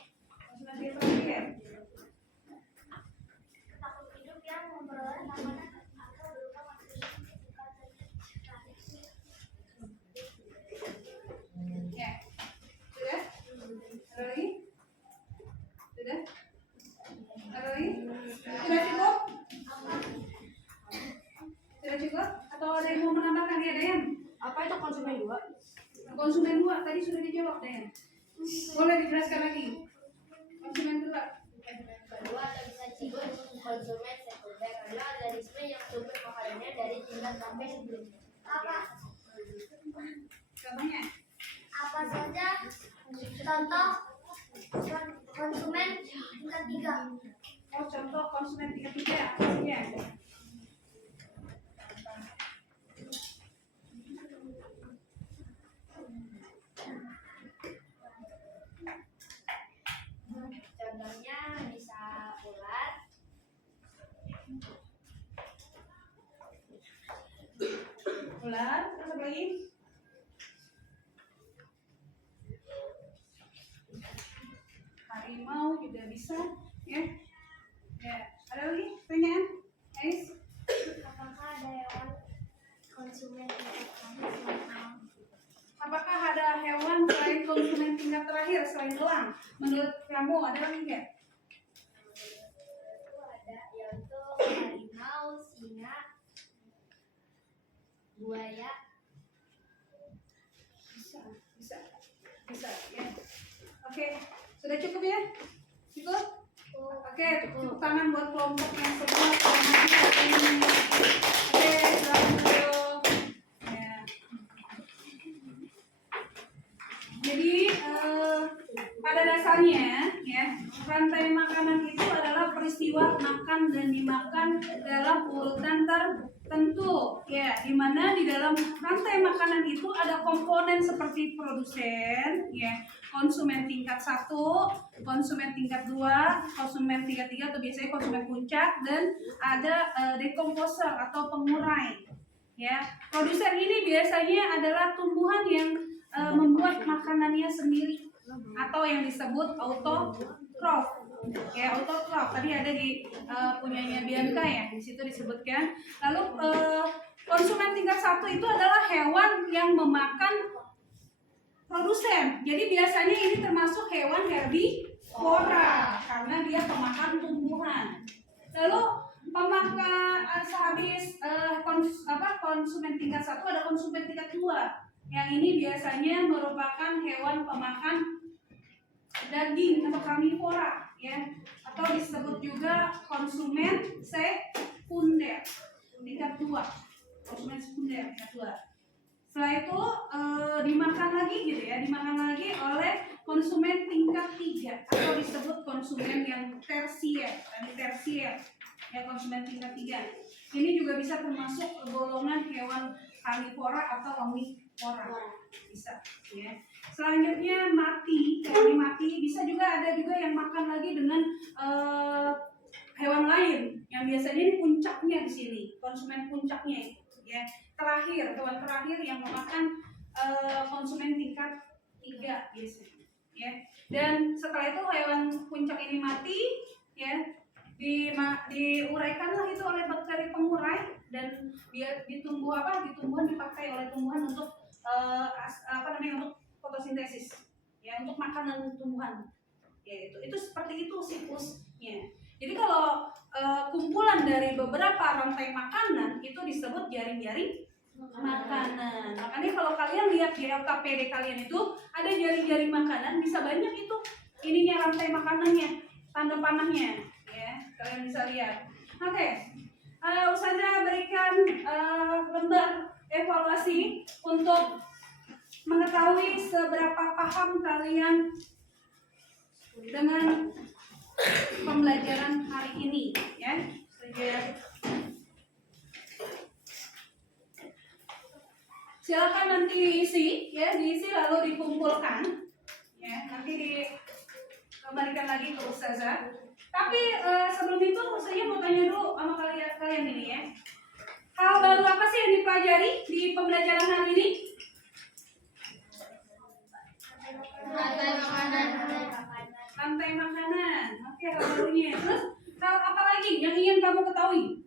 Konsumen tingkat terakhir. Makhluk hidup yang memperoleh makanan atau berupa manusia tingkat terakhir. Ya. Sudah? Ada lagi? Sudah? Ada lagi? Sudah cukup? Sudah cukup? Atau ada yang mau menambahkan? Ya, Dayan. Apa itu konsumen 2? Konsumen 2 tadi sudah dijawab, Dayan. Boleh dijelaskan lagi? Konsumen 2. Konsumen kedua atau bisa disebut konsumen sekunder adalah organisme yang sumber makanannya dari tingkat sampai sebelumnya. Apa? Contohnya? Apa saja contoh konsumen tingkat 3? Oh, contoh konsumen tingkat 3 apa saja? Contohnya bisa ular, Ular, terus apa lagi? Harimau juga bisa, ya. Ya, ada lagi pertanyaan? Ais? Apakah ada hewan konsumen tingkat terakhir? Apakah ada hewan selain konsumen tingkat terakhir selain elang? Menurut kamu ada lagi nggak? itu ada yaitu harimau, singa, buaya. Bisa, ya. Oke, sudah cukup ya? Cukup? Oke, tepuk tangan buat kelompok yang semua. Oke, selamat dulu. Ya. Jadi pada dasarnya ya rantai makanan itu adalah peristiwa makan dan dimakan dalam urutan tertentu ya, dimana di dalam rantai makanan itu ada komponen seperti produsen ya, konsumen tingkat 1, konsumen tingkat 2, konsumen tingkat 3 atau biasanya konsumen puncak, dan ada dekomposer atau pengurai ya. Produsen ini biasanya adalah tumbuhan yang membuat makanannya sendiri atau yang disebut autotroph. Ya, autotroph tadi ada di punyanya Bianca ya, di situ disebutkan. Lalu konsumen tingkat 1 itu adalah hewan yang memakan produsen. Jadi biasanya ini termasuk hewan herbivora karena dia pemakan tumbuhan. Lalu pemakan habis konsumen tingkat 1 ada konsumen tingkat 2. Yang ini biasanya merupakan hewan pemakan daging atau karnivora ya, atau disebut juga konsumen sekunder tingkat 2. Konsumen sekunder tingkat 2. Setelah itu dimakan lagi gitu ya, dimakan lagi oleh konsumen tingkat 3 atau disebut konsumen yang tersier, ya konsumen tingkat 3. Ini juga bisa termasuk golongan hewan karnivora atau omnivora, bisa ya. Selanjutnya mati, kayak ini mati, bisa juga ada juga yang makan lagi dengan hewan lain yang biasanya ini puncaknya di sini, konsumen puncaknya ya. Terakhir, hewan terakhir yang memakan konsumen tingkat 3 biasanya ya. Dan setelah itu hewan puncak ini mati ya, diuraikanlah itu oleh bakteri pengurai dan dia ditumbuhan dipakai oleh tumbuhan untuk untuk fotosintesis ya, untuk makanan tumbuhan ya. Itu seperti itu siklusnya. Jadi kalau kumpulan dari beberapa rantai makanan itu disebut jaring-jaring makanan. Makanya kalau kalian lihat di LKPD kalian itu ada jaring-jaring makanan, bisa banyak itu ininya rantai makanannya, tanda panahnya ya, kalian bisa lihat. Oke. Ustazah berikan lembar evaluasi untuk mengetahui seberapa paham kalian dengan pembelajaran hari ini ya. Silakan nanti diisi ya, diisi lalu dikumpulkan ya, nanti dikembalikan lagi ke Ustazah. Tapi sebelum itu saya mau tanya dulu sama kalian ini ya. Hal baru apa sih yang dipelajari di pembelajaran hari ini? Rantai makanan. Oke, hal barunya. Terus hal apa lagi yang ingin kamu ketahui?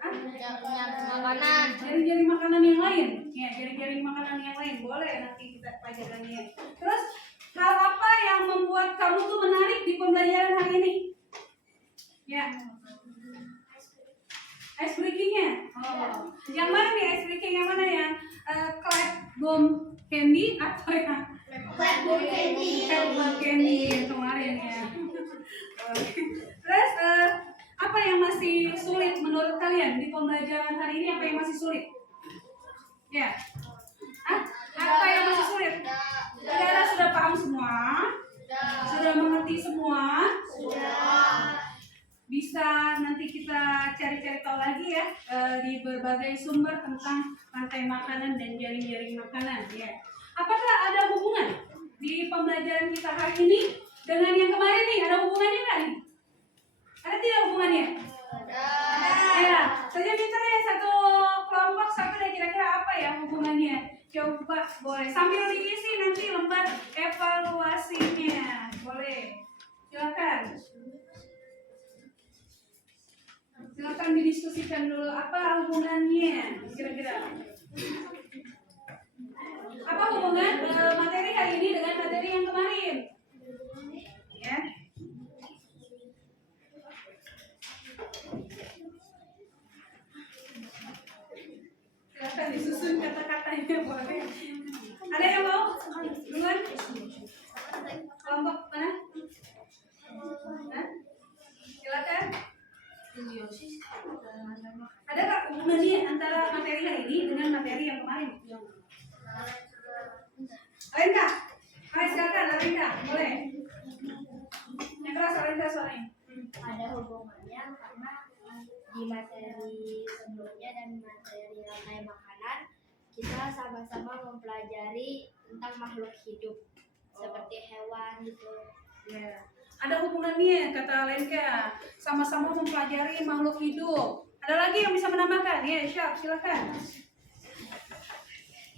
Makanan. Jaring-jaring makanan yang lain. Ya, jaring-jaring makanan yang lain boleh nanti kita pelajarannya. Terus hal apa yang membuat kamu tuh menarik di pembelajaran hari ini? Ya. Ice breaking-nya. Oh. Yang mana nih ice breaking, yang mana yang clap bomb candy atau yang Clap bomb candy. Clap bomb candy kemarin ya. Terus apa yang masih sulit menurut kalian di pembelajaran hari ini? Apa yang masih sulit? Ya. Apa yang masih sulit? Saudara sudah paham semua? Sudah mengerti semua? Bisa nanti kita cari-cari tahu lagi ya di berbagai sumber tentang rantai makanan dan jaring-jaring makanan ya. Apakah ada hubungan di pembelajaran kita hari ini dengan yang kemarin nih? Ada hubungannya nggak nih? Ada tidak hubungannya? Ada. Ya, saya minta ya satu kelompok satu deh, kira-kira apa ya hubungannya? Coba boleh sambil diisi nanti lembar evaluasinya, boleh. Silakan didiskusikan dulu apa hubungannya kira-kira. Apa hubungan materi hari ini dengan materi yang kemarin? Ya. Silakan disusun kata-katanya boleh. Ada yang mau? Duluan? Kelompok mana? Nah, silakan. Ada nggak hubungannya antara materi hari ini dengan materi yang kemarin? Alinka, ayo silakan Alinka, boleh. Yang keras Alinka suaranya. Ada hubungannya karena di materi sebelumnya dan materi rantai makanan kita sama-sama mempelajari tentang makhluk hidup seperti hewan gitu. Ya. Ada hubungannya kata Alinka, sama-sama mempelajari makhluk hidup. Ada lagi yang bisa menambahkan? Ya, Syaf, silakan.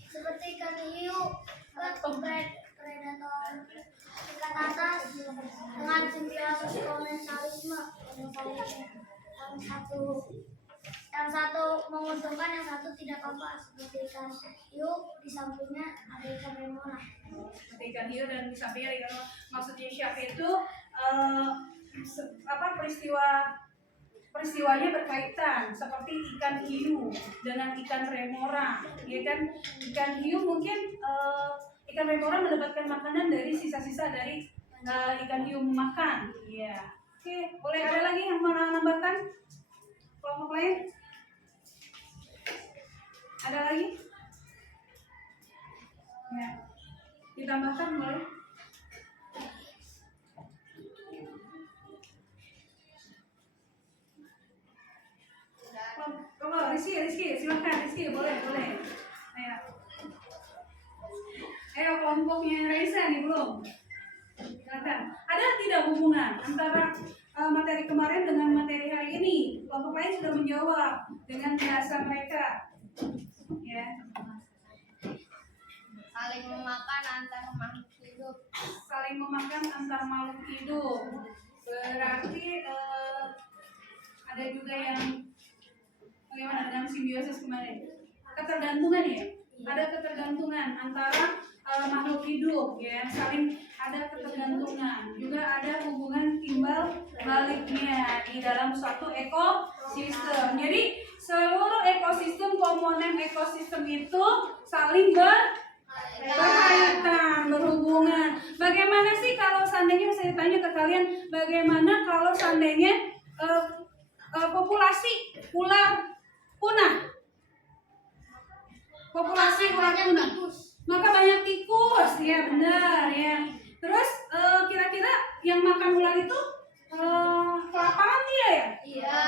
Seperti ikan hiu, predator ikan atas dengan simbiosis komensalisme, yang satu menguntungkan, yang satu tidak apa-apa. Seperti ikan hiu, di sampingnya ada ikan remora. Seperti ikan hiu dan di sampingnya ikan. Maksudnya Syaf itu peristiwa peristiwanya berkaitan, seperti ikan hiu dengan ikan remora, ya kan? Ikan hiu mungkin ikan remora mendapatkan makanan dari sisa-sisa dari ikan hiu makan, ya. Oke, boleh ada lagi yang mau menambahkan? Kelompok lain? Ada lagi? Ya. Ditambahkan boleh? Oh, Rizky, silakan Rizky, boleh. Ayo kelompoknya Raisa nih belum? Silakan. Ada tidak hubungan antara materi kemarin dengan materi hari ini? Kelompok lain sudah menjawab dengan bahasa mereka. Ya. Saling memakan antar makhluk hidup. Saling memakan antar makhluk hidup. Berarti ada juga yang bagaimana dalam simbiosis kemarin? Ketergantungan ya? Ada ketergantungan antara makhluk hidup ya, saling ada ketergantungan. Juga ada hubungan timbal baliknya di dalam suatu ekosistem. Jadi seluruh ekosistem, komponen ekosistem itu saling berkaitan, berhubungan. Bagaimana sih kalau seandainya saya tanya ke kalian, bagaimana kalau seandainya populasi ular punah? Populasi ular punah, maka banyak tikus, ya benar ya. Terus kira-kira yang makan ular itu kelaparan dia ya? Iya.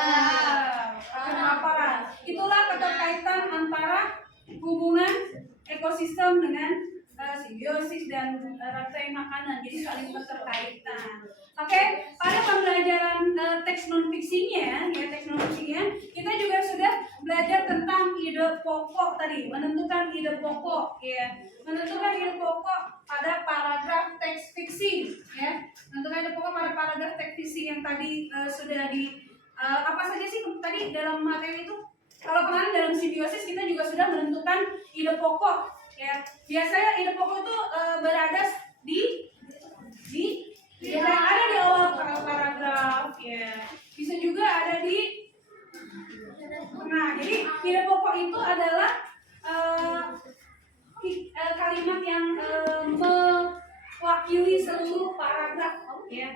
Kelaparan. Itulah keterkaitan antara hubungan ekosistem dengan simbiosis dan rantai makanan, jadi saling keterkaitan. Oke, pada pembelajaran teks non fiksinya, ya teks non fiksinya, kita juga sudah belajar tentang ide pokok tadi, menentukan ide pokok, ya, menentukan ide pokok pada paragraf teks fiksi, ya, menentukan ide pokok pada paragraf teks fiksi yang tadi sudah di apa saja sih tadi dalam materi itu? Kalau kemarin dalam simbiosis kita juga sudah menentukan ide pokok, ya. Biasanya ide pokok itu berada ada di awal paragraf, ya. Bisa juga ada di jadi ide pokok itu adalah kalimat yang mewakili seluruh paragraf, ya,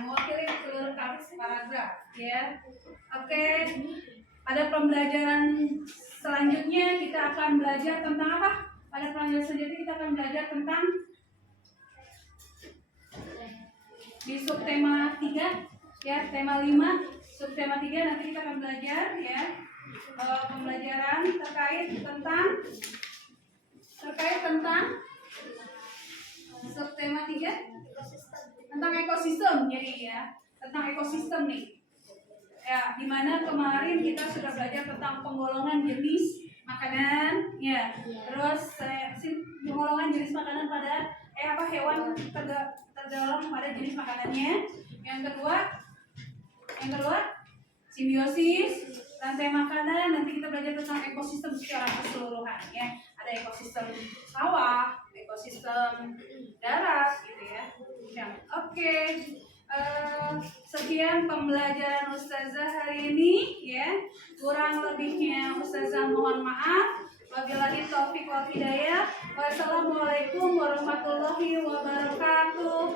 mewakili seluruh paragraf, ya. Oke. Pada pembelajaran selanjutnya kita akan belajar tentang apa? Pada pembelajaran selanjutnya kita akan belajar tentang di subtema 3, ya, tema 5, subtema 3 nanti kita akan belajar, ya, pembelajaran terkait tentang subtema 3 tentang ekosistem, jadi ya, tentang ekosistem nih. Ya, dimana kemarin kita sudah belajar tentang penggolongan jenis makanan, ya. Terus penggolongan jenis makanan pada hewan tergolong pada jenis makanannya. Yang kedua simbiosis, rantai makanan. Nanti kita belajar tentang ekosistem secara keseluruhan, ya. Ada ekosistem sawah, ekosistem darat, gitu ya. Oke. Sekian pembelajaran Ustazah hari ini, ya. Kurang lebihnya Ustazah mohon maaf. Wabillahi taufiq wal hidayah. Wassalamualaikum warahmatullahi wabarakatuh.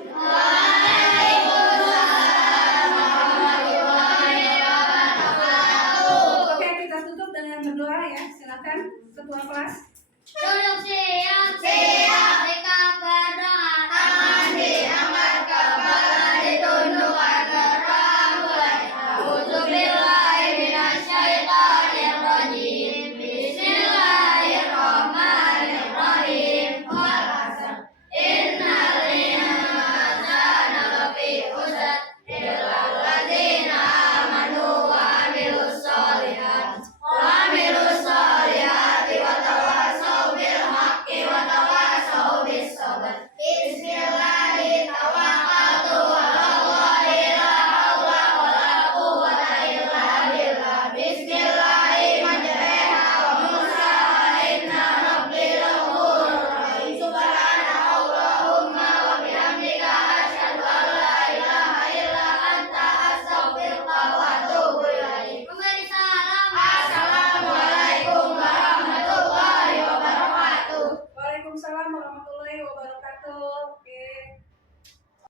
Oke, kita tutup dengan berdoa, ya. Silakan ketua kelas. Duduk siap.